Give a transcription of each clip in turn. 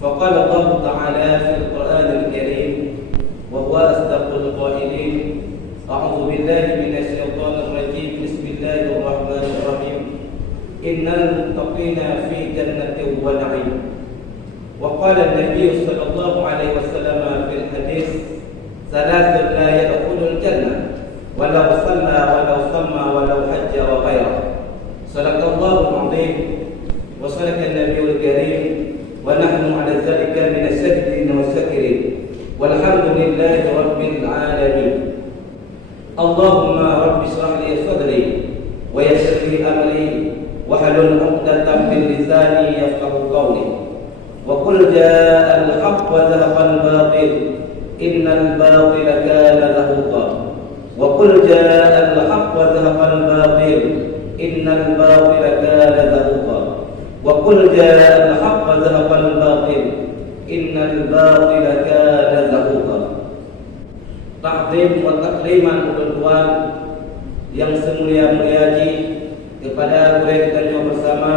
فقال الله تعالى في القرآن الكريم وهو أصدق القائلين أعوذ بالله من الشيطان الرجيم بسم الله الرحمن الرحيم إن المتقين في جنة ونعيم. وقال النبي صلى الله عليه وسلم في الحديث ثلاث لا يدخل الجنة ولو صلى ولو صمى ولو حج وغيره. صدق الله العظيم وصدق النبي الكريم ونحن على ذلك من الشاهدين والشاكرين والحمد لله رب العالمين. اللهم رب اشرح لي صدري ويسر لي أمري واحلل عقدة من لساني يفقهوا قولي. وقل جاء الحق وزهق الباطل إن الباطل كان زهوقا. وقل جاء الحق وزهق الباطل إن الباطل كان زهوقا. وقل جاء الحق وزهق الباطل إن الباطل كان زهوقا. Takdim wa takriman Tuhan yang semulia-muliaji kepada kita bersama,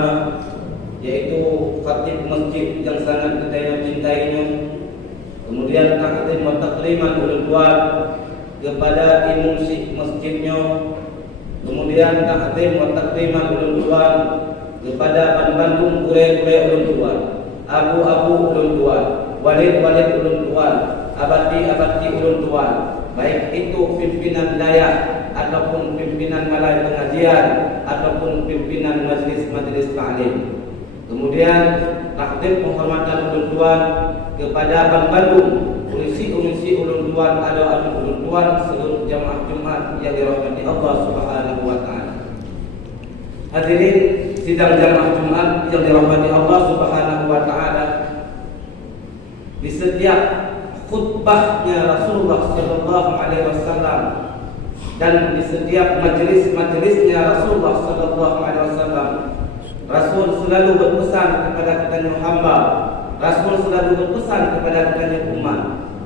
yaitu khatib masjid yang sangat kita cintainya. Kemudian takdim wa takriman Tuhan kepada imam masjidnya. Kemudian takdim wa takriman Tuhan kepada Bandung kure-kure ulun Tuhan, abu-abu ulun Tuhan, walid-walid ulun Tuhan, abadi-abadi ulun Tuhan, baik itu pimpinan daya ataupun pimpinan malai pengajian ataupun pimpinan majlis-majlis ta'lim. Kemudian takdim penghormatan ulun Tuhan kepada Bandung, umisi ulun Tuhan, ada ulun Tuhan, seluruh jamaah Jumat yang dirahmati Allah Subhanahu wa taala. Hadirin sidang jamaah Jumat yang dirahmati Allah Subhanahu wa taala, di setiap khutbahnya Rasulullah sallallahu alaihi wasallam dan di setiap majelis-majelisnya Rasulullah sallallahu alaihi wasallam, Rasul selalu berpesan kepada kita hamba, Rasul selalu berpesan kepada kita umat.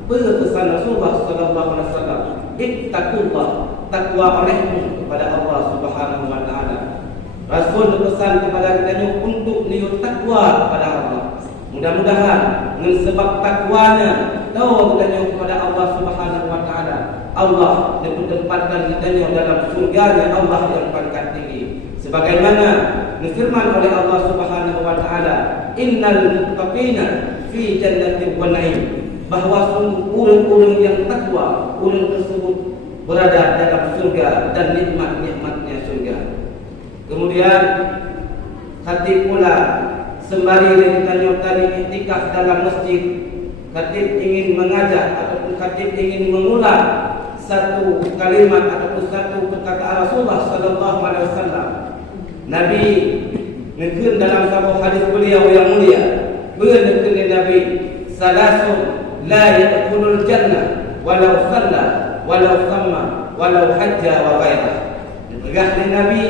Pesan Rasulullah sallallahu alaihi wasallam, ittaqullah, takwa olehmu kepada Allah Subhanahu wa taala. Rasul berpesan kepada kita untuk niat takwa kepada Allah. Mudah-mudahan dengan sebab takwanya tahu kita kepada Allah Subhanahu wa taala, Allah ditempatkan kita dalam surganya Allah yang pangkat tinggi. Sebagaimana difirman oleh Allah Subhanahu wa taala, innal muttaqina fi jannatin wa na'im, bahwa orang-orang yang takwa, orang tersebut berada dalam surga dan nikmat-nikmatnya surga. Kemudian khatib pula sembari ditanya tadi iktikaf dalam masjid, khatib ingin mengajak ataupun khatib ingin mengulang satu kalimat ataupun satu perkataan Rasulullah sallallahu alaihi wasallam. Nabi mengatakan dalam sebuah hadis beliau yang mulia, benar Nabi, salasun la yadkhulul jannah walau shalla walau sama walau hajja wa ghairah. Tegah Nabi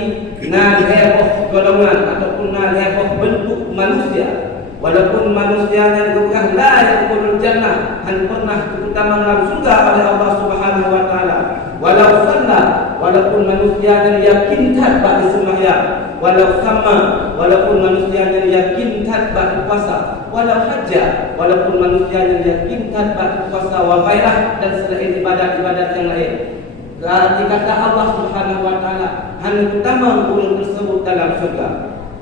nan heboh golongan ataupun nan heboh bentuk manusia, walaupun manusianya juga la yadkhulul jannah, han pernah terutama dalam surga oleh Allah Subhanahu wa taala, walau shalla, walaupun manusianya yakin tak bagi sembahyang, walau sama, walaupun manusianya yakin tak bagi puasa, walau hajja, walaupun manusianya yakin tak bagi puasa wa ghairah, dan selain ibadat-ibadat yang lain. Dikata Allah Subhanahu wa taala hanya utama orang tersebut dalam surga.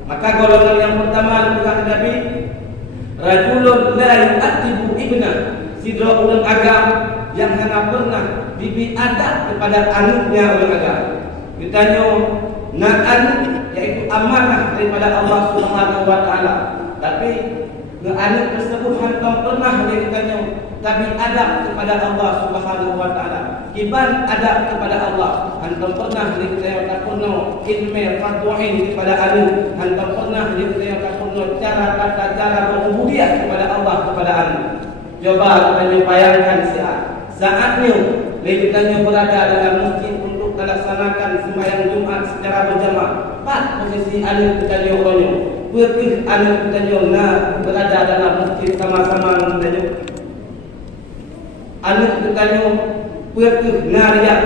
Maka golongan yang pertama dikatakan Nabi, rajulun la yu'addibu ibna, sidra orang agam yang hanya pernah diberi adab kepada anaknya orang agam. Ditanya na'an, yaitu amanah daripada Allah Subhanahu wa taala, tapi anak tersebut hantam pernah ditanya tapi adab kepada Allah Subhanahu wa taala. Kiban adab kepada Allah, hantam pernah ditanya kuno ilmu fardhu'ain kepada anak, hantam pernah ditanya kuno cara kata cara berubudiyah kepada Allah kepada anak. Coba kita bayangkan saatnya ditanya berada dalam masjid untuk melaksanakan sembahyang Jumat secara berjamaah. Empat posisi anak ditanya orangnya. Berkih anak ditanya berada dalam masjid sama-sama ditanya. Anak bertanya, "Puakah nariak?"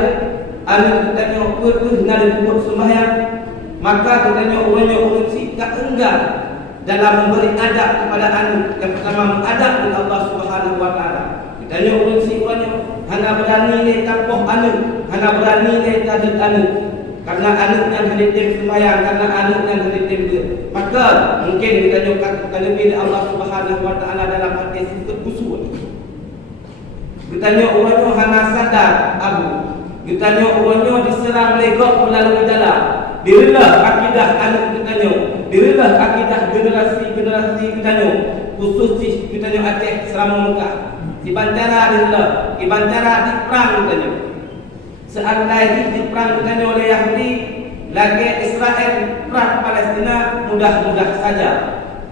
Anak bertanya, "Puakah nari buat sembahyang?" Maka bertanya orangnya orang si tak enggan dalam memberi adab kepada anak. Yang pertama mengadab kepada Allah Subhanahu wa taala. Ditanya ulun si urangnya, hana berani ni tapoh anak, hana berani ni tadet anak. Karena anaknya hendak tim sembahyang, karena anaknya hendak tim dia. Maka mungkin kita nyukat lebih Allah Subhanahu wa taala dalam hati sikit kusut. Ditanya orangnya hana sadar abu. Ditanya orangnya diserang legok melalui dalam. Dirilah akidah anak ditanya. Dirilah akidah generasi ditanya. Khusus ditanya Aceh selama Mekah. Di Bantara dirilah. Di Bantara di perang ditanya. Seandainya di perang ditanya oleh Yahudi, lagi Israel perang Palestina mudah-mudah saja.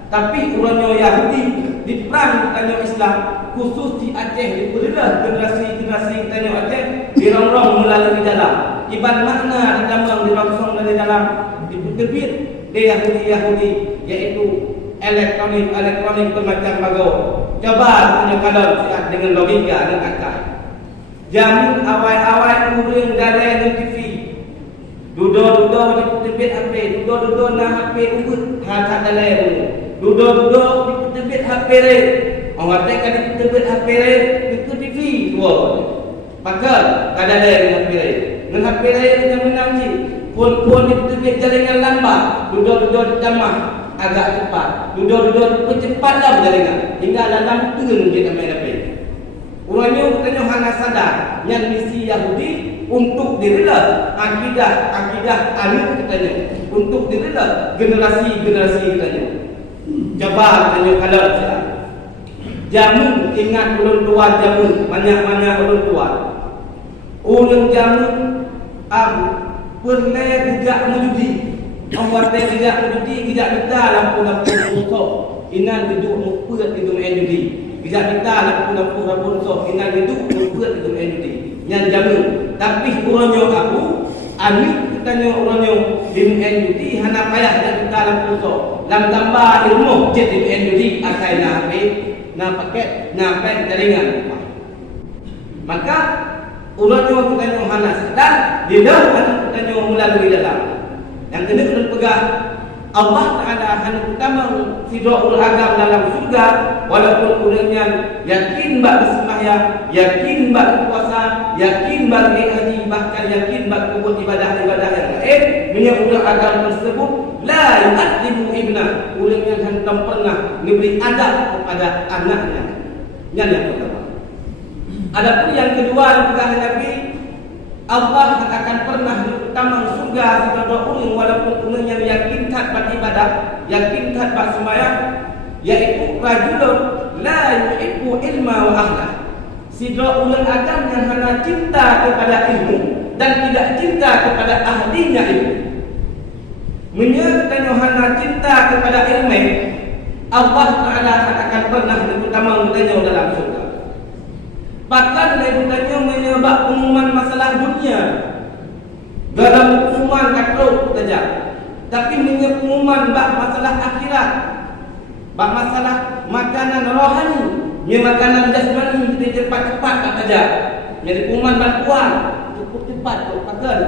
Tapi orangnya Yahudi di perang ditanya Islam, khusus di Aceh diberilah generasi ditanya Aceh dirongrong melalui dalam. Iban makna ditambang dirongsong dari dalam dibit di Yahudi yaitu elektronik bermacam bagai. Coba tanya kalau dengan logika dan akal. Jamun awal-awal kuring dalai di TV. Duduk-duduk di tebit HP, duduk-duduk na HP ubut hak dalai dulu. Duduk-duduk di tebit HP re. Orang kata di tebit HP re itu TV dua. Maka kada dalai dengan HP re. Dengan HP re yang menangi. Pun di tebit jaringan lambat, duduk-duduk jamah agak cepat. Duduk-duduk percepatlah jaringan hingga dalam turun dia main HP. Orangnya katanya hana sadar yang misi Yahudi untuk dirilah akidah anak katanya, untuk dirilah generasi katanya. Coba katanya kalau jamun ingat ulun tua jamun banyak ulun tua. Ulun jamun pernah tidak menjudi. Orang tidak menjudi, tidak lampu musuh. Inan duduk muput itu main judi. Tidak kita lampu rabun inan duduk muput itu main judi. Yang jamun. Tapi orangnya aku, anik katanya orangnya di main judi, hana payah dan kita lampu musuh. Lam tambah ilmu jadi main judi asal nak pakai jaringan. Maka orangnya katanya hana sedang di dalam katanya melalui dalam. Yang kena pegang Allah Ta'ala hanya utama fidra'ul agam dalam surga. Walaupun orangnya yakin bak bersembahyang, yakin bak berpuasa, yakin bak haji, bahkan yakin bak buat ibadah-ibadah yang lain, menyebut agam tersebut la yu'addibu ibnah. Orangnya hendak pernah memberi adab kepada anaknya. Yang pertama. Adapun yang kedua dipegang Nabi, Allah akan pernah tamang surga kepada orang walaupun orang yang yakin tak beribadah, yakin tak bersembahyang, yaitu rajulun la yuhibbu ilma wa ahlah. Sidra ulul adam yang hanya cinta kepada ilmu dan tidak cinta kepada ahlinya ilmu. Menyatakan hanya cinta kepada ilmu, Allah Ta'ala akan pernah tamang bertanya dalam surga. Bahkan dia menyebab pengumuman masalah dunia dalam pengumuman katrok saja. Tapi menyebab pengumuman masalah akhirat, masalah makanan rohani, makanan jasmani kita cepat-cepat saja. Jadi pengumuman bantuan cukup cepat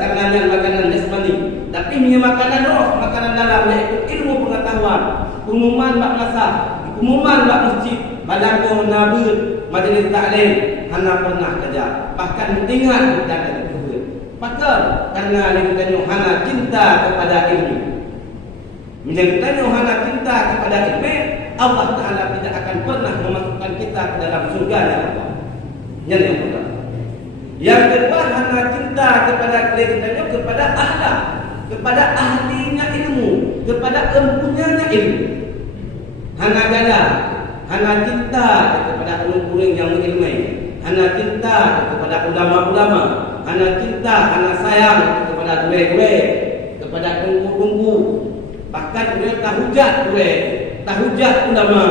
karena makanan jasmani. Tapi makanan roh, makanan dalam yaitu ilmu pengetahuan, pengumuman masalah, pengumuman masjid, balago nabir, majlis taklim hana pernah kerja, bahkan mendengar dan juga. Maka karena kita hana cinta kepada ilmu, kita hana cinta kepada ilmu, Allah Taala tidak akan pernah memasukkan kita ke dalam surga Allah. Yang pertama. Yang kedua hana cinta kepada kita kepada akhlak, kepada ahlinya ilmu, kepada empunyanya ilmu. Hana gala, hana cinta kepada orang-orang yang mengilmai, hana cinta kepada ulama-ulama, hana cinta, hana sayang kepada gure-gure, kepada tunggu-tunggu, bahkan dia tahujat gure, tahujat ulama.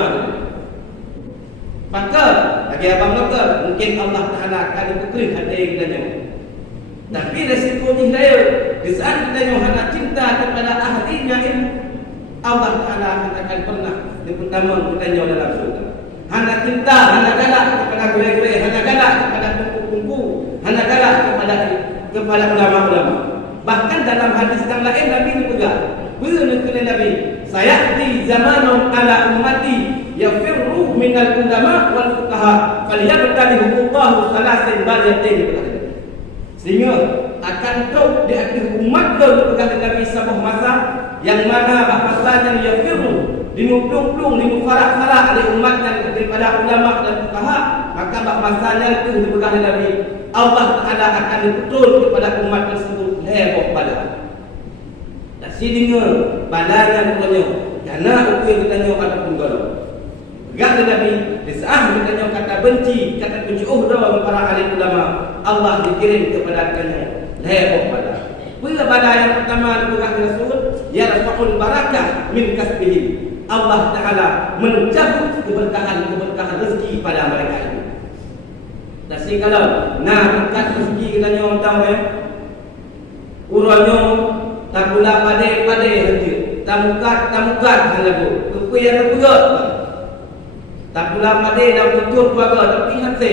Maka bagi abang doktor, mungkin Allah Ta'ala akan diberi hati kita. Tapi resiko ni dia, di saat kita hana cinta kepada ahlinya ilmu, Allah Ta'ala akan pernah dipertama kita dalam surga. Hana cinta, hana galak kepada gure-gure, hana galak kepada tunggu-tunggu, hana galak kepada ulama-ulama. Bahkan dalam hadis yang lain Nabi dipegang. Benar Nabi sayati zamanun ala ummati yafirru minal ulama wal fuqaha falyabtalihumullahu salasin baliyatain. Sehingga akan tahu di akhir umat berpegang Nabi sebuah masa yang mana bahasanya yafirru dimuplung-plung, dimufarak-farak oleh umat yang daripada ulama dan fuqaha, maka bahasanya itu dipegang Nabi Allah Ta'ala akan betul kepada umat tersebut heboh pada. Dan sehingga badanya katanya, karena ukir katanya ataupun golong. Pegang Nabi, disah katanya kata benci uhdah para ahli ulama, Allah dikirim kepada katanya heboh pada. Bila pada yang pertama dipegang Rasul, ya Rasul barakah min kasbihim. Allah Ta'ala mencabut keberkahan rezeki pada mereka itu. Dan kalau berkat rezeki kita nyom tahu urangnya tak pula pada hati tamukat halagu kepuya kepuya tak pula pada dah tutur baga tapi hati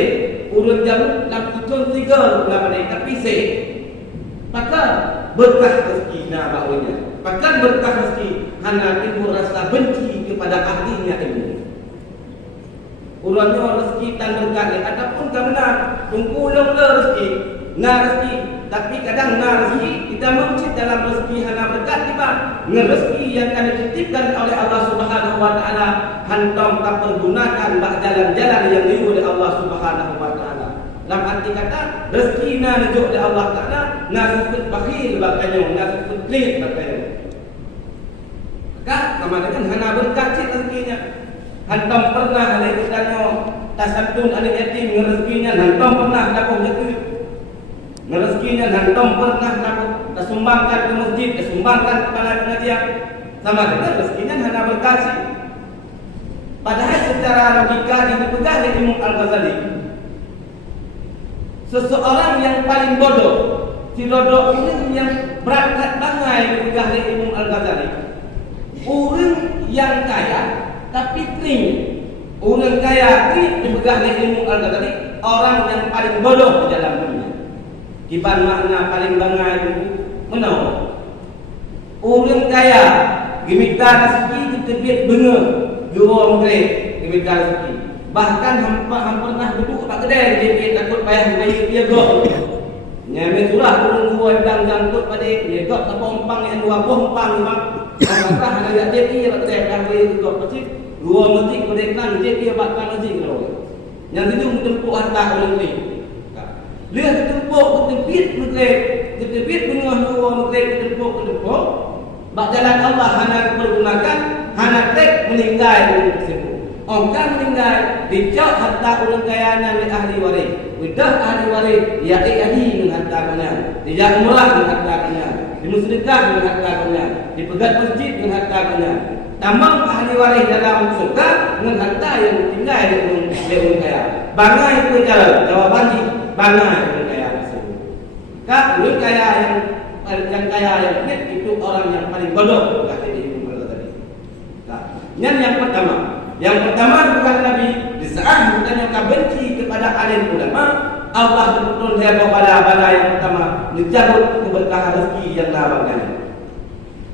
urang jam dah tutur tiga pula pada tapi se maka berkah rezeki na bawanya bahkan berkah rezeki hanya timbul rasa benci kepada ahlinya ilmu. Urangnya rezeki tan berkat ataupun kerana tungkulung le rezeki tapi kadang rezeki kita mencit dalam rezeki hana berkat tiba dengan rezeki yang akan dititipkan oleh Allah Subhanahu wa taala hantam tak pergunakan bak jalan-jalan yang diuji oleh Allah Subhanahu wa taala. Dalam arti kata rezeki na diuji oleh Allah taala na sifat bakhil bakanya na sifat pelit bakanya. Maka sama dengan hana berkat rezekinya. Hantam pernah ada ikannya tasantun ada yatim ngerezekinya hantam pernah dapat duit ngerezekinya hantam pernah dapat disumbangkan ke masjid disumbangkan kepada pengajian sama dengan rezekinya hanya berkasih. Padahal secara logika dipegang oleh Imam Al-Ghazali, seseorang yang paling bodoh si bodoh ini yang berangkat bangai dipegang oleh Imam Al-Ghazali, orang yang kaya tapi kering. Orang kaya ini dipegang oleh Imam Al-Ghazali, orang yang paling bodoh di dalam dunia. Kiban makna paling bangai itu menau. Orang kaya gemita rezeki ditebit benga gua mengre gemita rezeki. Bahkan hampa pernah duduk kat kedai dia takut payah bayar dia gok. Nyame surah turun gua dan jangkut pada dia gok kepompang yang dua pompang bang. Maka ada dia kedai dah bayar gok pasti gua mesti kedeklan dia bakal rezeki kalau. Yang itu tempuk harta orang ni. Lihat tempuk ketepit bengah dua ketepit bak jalan Allah hana dipergunakan hana tek meninggal tersebut. Orang meninggal dicok harta orang kaya ni ahli waris. Udah ahli waris ya ahli dengan hartanya. Dia umrah dengan hartanya. Dimusyrikah dengan hartanya. Dipegat masjid dengan hartanya. Tamam ahli waris dalam surga dengan harta yang tinggal di orang kaya. Bangai itu jawaban ni bangai orang kaya tersebut. Kak orang kaya yang kaya yang pelit itu orang yang paling bodoh kata Imam Al-Ghazali. Yang pertama. Yang pertama bukan Nabi di saat bukannya benci kepada alim ulama, Allah betul dia kepada bala yang pertama menjabut keberkahan rezeki yang labangnya.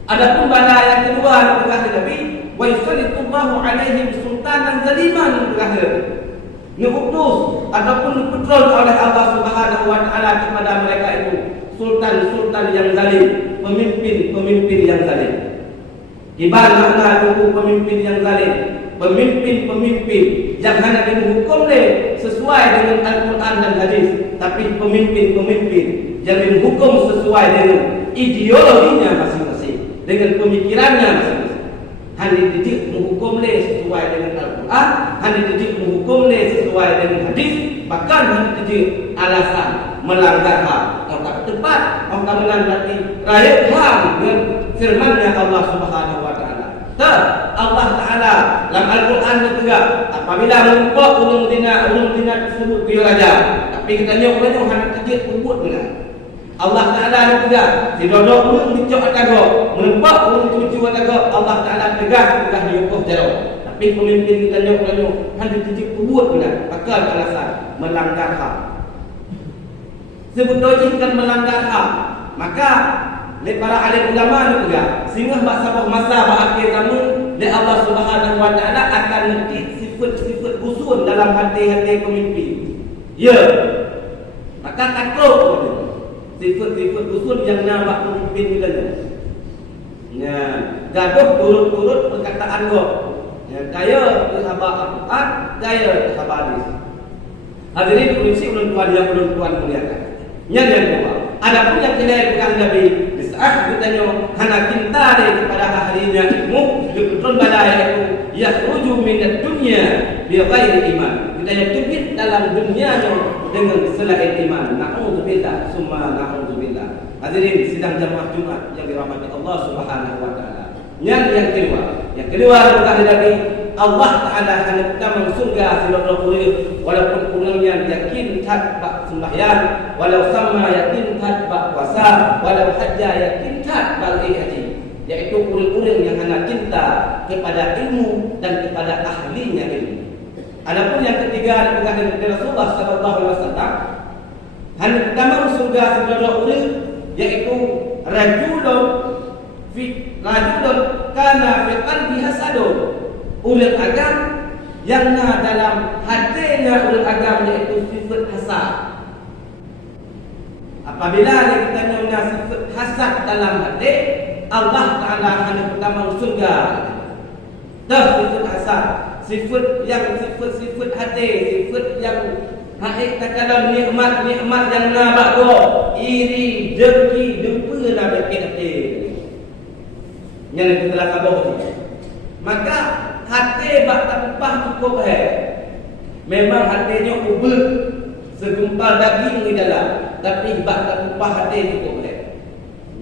Adapun bala yang kedua berkata Nabi, wa yusallitullahu alaihim sultanan zaliman berkata. Diutus ataupun dipetrol oleh Allah Subhanahu wa taala kepada mereka itu sultan-sultan yang zalim, pemimpin-pemimpin yang zalim. Ibarat makna itu pemimpin yang zalim, pemimpin-pemimpin yang hanya dihukum sesuai dengan Al-Quran dan hadis, tapi pemimpin-pemimpin yang dihukum sesuai dengan ideologinya masing-masing, dengan pemikirannya masing-masing. Hanya didik menghukum sesuai dengan Al-Quran, hanya didik menghukum sesuai dengan hadis, bahkan hanya didik alasan melanggar hak. Kalau tak tepat, orang berarti rakyat hak dengan firman-Nya Allah Subhanahu wa taala. Allah Taala dalam Al-Quran juga apabila menumpuk ulung dina tersebut dia raja, tapi katanya orang hanya didik pembuat benar. Allah Ta'ala juga didodok ulung dicok atago menempak ulung tuju atago Allah Ta'ala tegah diukuh jauh. Tapi pemimpin kita nyok hanya titik buat benar maka alasan melanggar hak. Sebut doji kan melanggar hak, maka le para alim ulama ni juga sehingga masa akhir zaman le Allah Subhanahu wa taala akan mentik sifat-sifat usul dalam hati-hati pemimpin. Ya. Maka takut sifat-sifat usul yang nampak pemimpin kita. Ya, gaduh turut-turut perkataan kau. Ya, gaya sahabat Al-Quran, gaya sahabat hadis. Hadirin prinsip ulun tuan muliakan. Yang kedua, adapun yang kena bukan Nabi di saat ditanya hana cinta dia kepada ahlinya ilmu, betul badai itu yakhruju min ad-dunya bi ghairi iman. Kita yang terjun dalam dunianya dengan selain iman. Na'udzubillah, summa na'udzubillah. Hadirin sidang jamaah Jumat yang dirahmati Allah Subhanahu wa taala. Yang kedua bukan Nabi Allah Taala hendak masuk surga silap kurir walaupun kurangnya yakin tak bak sembahyang walau sama yakin tak bak puasa walau hajjah yakin tak balik haji, yaitu kurir-kurir yang hendak cinta kepada ilmu dan kepada ahlinya ilmu. Adapun yang ketiga bukan dari Rasulullah sallallahu alaihi wasallam hendak masuk surga silap kurir, yaitu rajulun kana fi qalbi hasadun, ulil agam yang dalam hatinya ulil agam yaitu sifat hasad. Apabila kita punya sifat hasad dalam hati, Allah Taala akan pertama surga. Dah sifat hasad, sifat sifat hati, sifat yang haik kalau nikmat yang nampak iri, dengki, depa nak hati. Yang kita telah kabur. Maka hati bak tanpa cukup memang hatinya ubah segumpal daging di dalam, tapi bak tanpa hati cukup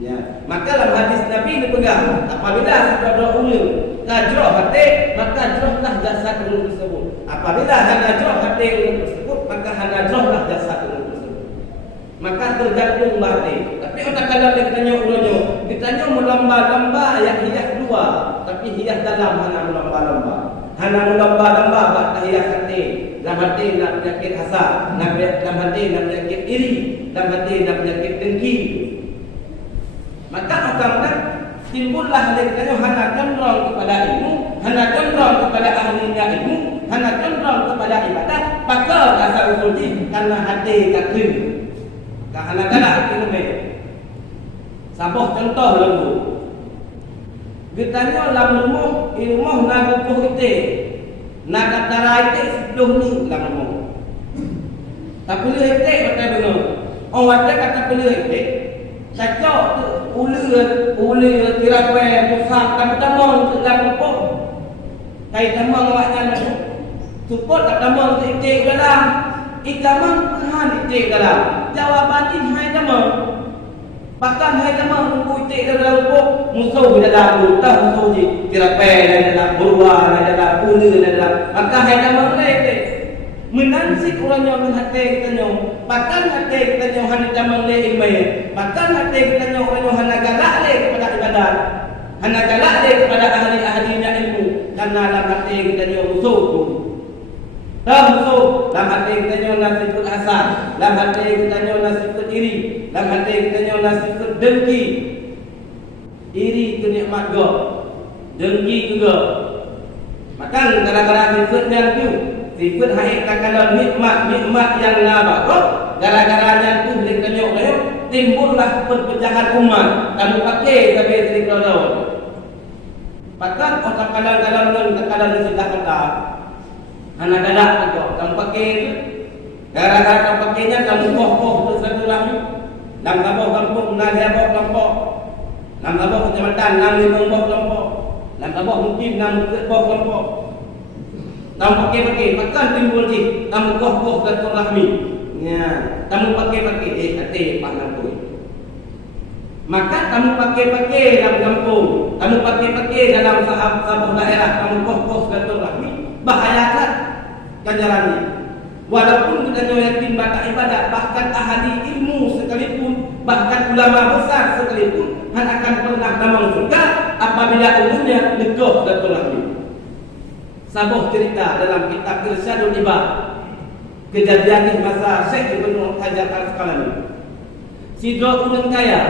ya. Maka dalam hadis Nabi ini pegang, apabila sudah ulil kajroh hati, maka jrohlah jasad ulil tersebut. Apabila hajroh hati ulil tersebut, maka hajrohlah jasad ulil tersebut. Maka tergantung hati. Tapi orang kadang ditanya ulilnya, ditanya melamba-lamba yang hias dua, tapi hias dalam hana melamba-lamba. Hana melamba-lamba bak hias hati. Dalam hati nak penyakit hasad, dalam hati nak penyakit iri, dalam hati nak penyakit dengki. Maka akan timbullah ditanya hana condong kepada ilmu, hana condong kepada ahlinya ilmu, hana condong kepada ibadah. Maka asal usulnya karena hati kakil. Kadang-kadang kita ni sabah contoh lembu. Ditanya dalam rumah nak kupuh itu, nak katarai itu sebelum ni dalam rumah. Tak pilih itu betul benar. Orang ada kata pilih itu, cakap uli tirakwe musak dan tamang dalam kupuh. Kait tamang awaknya tu, support tamang tu itu dalam. Ikamang han itik dalam jawapan ini hai tamang. Bahkan hai tamang ku itik dalam pok musuh dalam tak musuh ji tirape dalam burwa dalam ulu dalam. Maka hai tamang lek menansik orang yang hati kita nyo. Bahkan hati kita nyo han tamang le ilmu. Bahkan hati kita nyo orang yang han galak le kepada ibadat. Han galak le kepada ahli-ahlinya ilmu. Karena dalam hati kita nyo musuh tu. Dalam hati kita nyonya sifat hasad, dalam hati kita nyonya sifat iri, dalam hati kita nyonya sifat dengki. Iri ke nikmat go, dengki juga. Maka gara-gara sifat yang tu, sifat haik kalau nikmat yang nampak go, gara-garanya tu kita nyonya timbullah perpecahan umat. Kamu pakai sampai sini kalau. Bahkan orang kadang-kadang sudah kata anak galak juga kamu pakai itu gara-gara kamu pakainya kamu boh bersilaturahmi dalam kampung nak dia boh kelompok dalam kampung kecamatan nak limang boh kelompok dalam kampung mungkin nak boh kelompok kamu pakai maka timbul je kamu boh bersilaturahmi ya kamu pakai hati pandang tu maka kamu pakai dalam kampung kamu pakai dalam sahabat daerah kamu boh bersilaturahmi bahayakan ganjarannya. Walaupun kita yakin baca ibadat, bahkan ahli ilmu sekalipun, bahkan ulama besar sekalipun, akan pernah damang surga apabila ilmunya negoh dan tolaknya. Sabuh cerita dalam kitab Irsyadul Ibad, kejadian di masa Syekh Ibnu Hajar Al-Asqalani. Si dua orang kaya,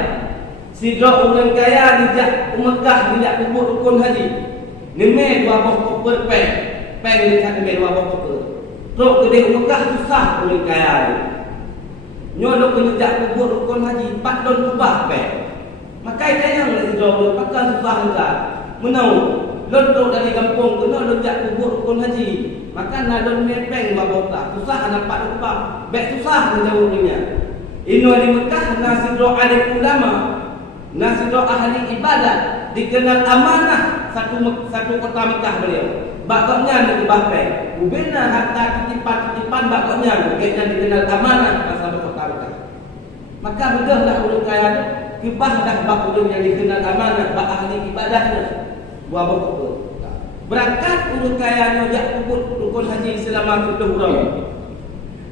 Sidra orang kaya dijak Mekah dijak kubur rukun haji. Ngemeh dua boh koper peng dekat ngemeh dua boh koper. Terus ke Mekah susah orang kaya ni. Nyolok penjak kubur rukun haji 4 don kubah peng. Makai tayang le sidra orang pakai susah juga. Menau lontok dari kampung kena lonjak kubur rukun haji. Maka nak lon mepeng dua tak susah nampak kubah. Bek susah menjauh dunia. Ino di Mekah nasidra alim ulama, nasidra ahli ibadat, dikenal amanah satu kota Mekah beliau. Bakatnya di Bahrain, ubena harta titipan bakatnya, bakatnya dikenal amanah pasal kota Mekah. Maka mudahlah orang kaya kibah dah bakul yang dikenal amanah, bak ahli ibadahnya, buah bakul. Berangkat orang kaya jak kubur rukun haji selama 7 tahun.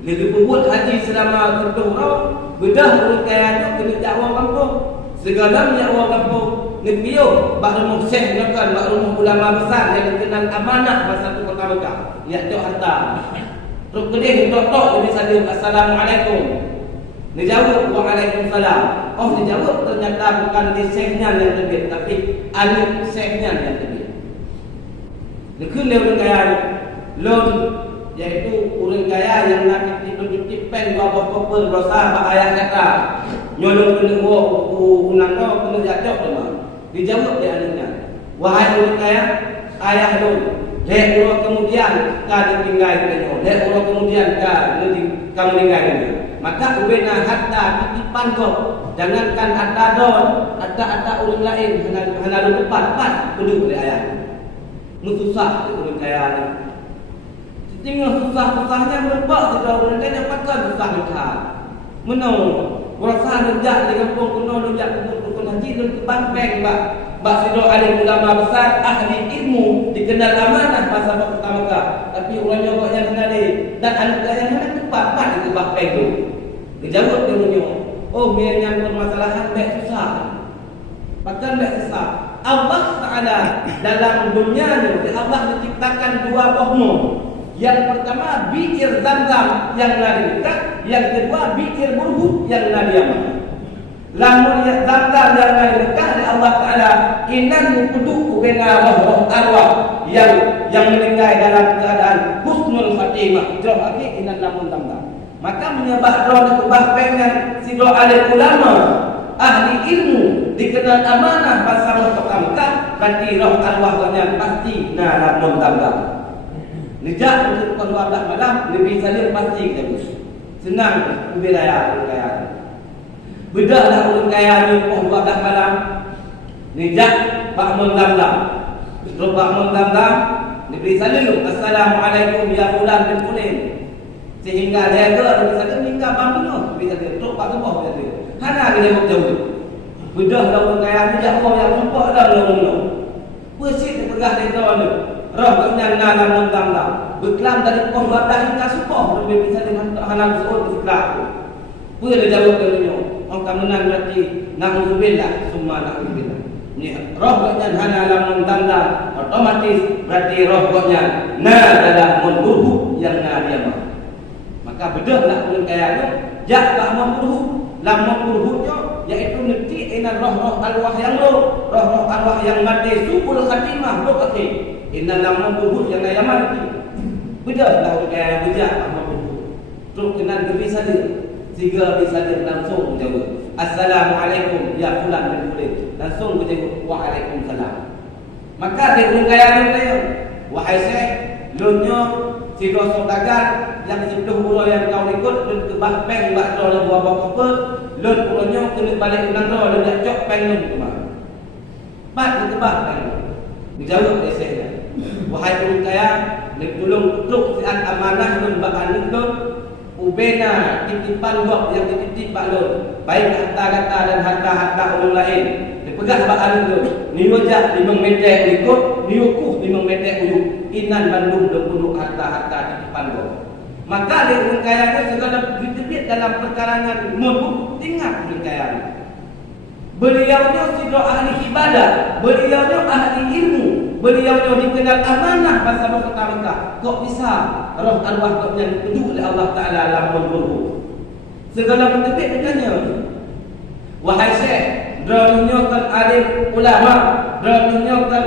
Lagi kubur haji selama 7 tahun. Bedah orang kaya tu kena jawab kampung. Segalanya orang kampung ngepiyo bak rumah syekh kan, bak rumah ulama besar yang dikenal amanah pasal tu kota Mekah. Ya jauh harta. Terus kedih tok dia salam assalamualaikum. Dia jawab waalaikumsalam. Oh dia jawab ternyata bukan di syekhnya yang terbit tapi anak syekhnya yang terbit. Lekun dia orang kaya lon iaitu orang kaya yang nak titip pen dua buah koper berusaha pak ayah kata nyolong kena unang kau kena jatuh lemah. Dijawab dia anaknya, wahai orang kaya, ayah lu dek orang kemudian kau ditinggal dengan dek orang kemudian kau meninggal dengan. Maka ubena harta titipan kau, jangankan harta don, harta orang lain hana lu tepat perlu oleh ayah. Mususah orang kaya ni. Tinggal susah-susahnya merebak tidak orang kaya pakai susah dekat. Menau rasa rejak di kampung kuno rejak kubur haji dan kebampeng bak sidok alim ulama besar ahli ilmu dikenal amanah masa pertama kah. Tapi orang nyokok yang kenali dan anak yang hendak tepat di kebampeng tu. Dijawab dia punya, oh yang permasalahan baik susah. Bahkan baik susah. Allah Ta'ala dalam dunia ni Allah menciptakan 2 bohmu. Yang pertama bi'ir Zamzam yang Nabi Mekah, yang kedua bi'ir Burhud yang Nabi Yaman. Lamun Zamzam yang Nabi Mekah Allah Ta'ala inan kudu bena roh arwah yang meninggal dalam keadaan husnul khatimah. Terus inan lamun Zamzam. Maka menyebab roh kubah pengen sidro alim ulama ahli ilmu dikenal amanah pasal pertama berarti roh arwahnya pasti lamun Zamzam. Nejak untuk pukul 12 malam lebih saja pasti kita bus. Senang wilayah orang kaya. Bedahlah orang kaya ni pukul 12 malam. Nejak bangun Zamzam. Terus bangun Zamzam lebih saja assalamualaikum ya fulan bin fulan. Sehingga dia ke lebih saja meninggal bangun lebih saja terus pak tubuh dia. Hana dia jauh. Bedahlah orang kaya ni jak orang yang nampak dah lalu. Persit pegah dia tahu ni. Roh bernyana namun Zamzam berkelam dari pohon badah hingga supoh lebih bisa dengan hanam seorang bersekelah pun dia jawab darinya orang kemenang berarti na'udzubillah summa na'udzubillah ni roh bernyana namun Zamzam otomatis berarti roh bernyana dalam menburhu yang nadiamah. Maka bedahlah orang kaya itu jak tak menburhu lam menburhunya iaitu nanti ina roh-roh arwah yang roh-roh arwah yang mati subul khatimah roh akhir. Inna lam menburhu yang nayaman itu. Bedahlah orang kaya bejak menburhu. Terus kena lebih saja. Sehingga bisa dia langsung jawab assalamualaikum ya fulan bin fulan. Langsung berjawab waalaikumsalam. Maka dia orang kaya dia tanya, wahai syekh, lunyo si dosa dagar yang 10 bulan yang kau ikut dan kebah peng bak do le buah apa lun ulunyo kena balik nang do le dak cok peng lun kemah. Bat kebah peng. Dijawab oleh syekhnya, wahai orang kaya, nek tolong tutup sian amanah lun bak anu lun ubena titipan gok yang dititip bak lun, baik harta-harta dan harta-harta orang lain. Dipegang bak anu lun, ni wajah 5 meter ikut, ni ukuh 5 meter uyuk. Inan Bandung dulu harta-harta titipan gok. Maka dia orang kaya itu segala ditebit dalam perkarangan menurut ingat orang kaya. Beliaunya sidro ahli ibadah, beliaunya ahli ilmu, beliaunya dikenal amanah masa pertama. Kok bisa roh arwah yang duduk oleh Allah Ta'ala dalam menurut segala ditebit bertanya, wahai syekh, Dronyokan alim ulama, dronyokan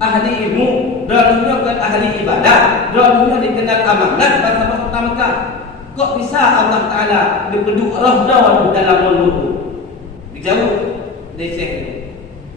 ahli ilmu, dronyokan ahli ibadah, dronyo dikenal amanat bahasa Mekah. Kok bisa Allah Ta'ala berpedu roh dalam mulut? Dijauh dari syekh.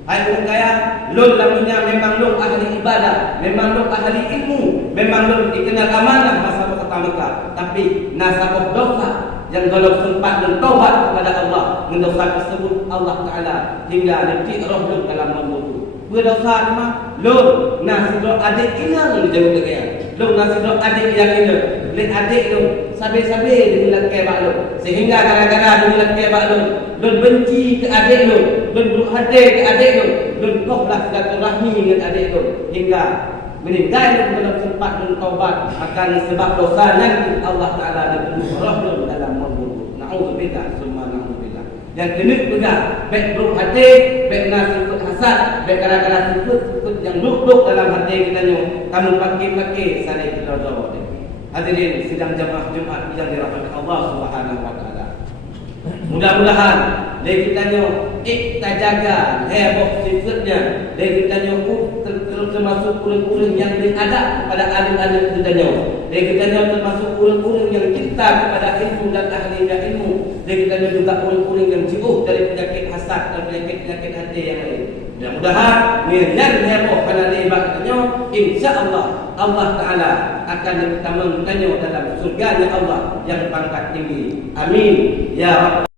Hai orang kaya, lun namanya memang lun ahli ibadah, memang lun ahli ilmu, memang lun dikenal amanah masa kota Mekah. Tapi nasabah dosa yang kalau sempat bertaubat kepada Allah, mendosa tersebut Allah Ta'ala hingga detik roh lun dalam mulut. Berdosa ni mah lun nasibah adik inang dijauh kaya. Lun nasibah adik yang ini, lek adik lun sabe-sabe dengan kebak lun, sehingga gara-gara dengan kebak lun benci ke adik lun berburuk hati ke adik lun kohlah silaturahmi dengan adik lun hingga meninggal dalam tempat bertaubat akan sebab dosa nanti Allah Ta'ala dibunuh roh lun dalam mulut. Na'udzubillah summa na'udzubillah. Yang kena juga baik buruk hati, baik nasib hasad, baik gara-gara sifat yang buruk dalam hati kita ni kamu pakai saling berdoa. Hadirin sidang jamaah Jumat yang dirahmati Allah Subhanahu wa taala. Mudah-mudahan dari kita kita jaga heboh sifatnya, dari kita termasuk kurang-kurang yang ada pada alim-alim kita dari kita termasuk kurang-kurang yang cinta kepada ilmu dan ahli ilmu, dari kita juga kurang-kurang yang jauh dari penyakit hasad dan penyakit hati yang lain. Mudah-mudahan dengan heboh pada ibadahnya, insya-Allah Allah Ta'ala akan ditamamkannya dalam surganya Allah yang pangkat tinggi. Amin ya Rabb.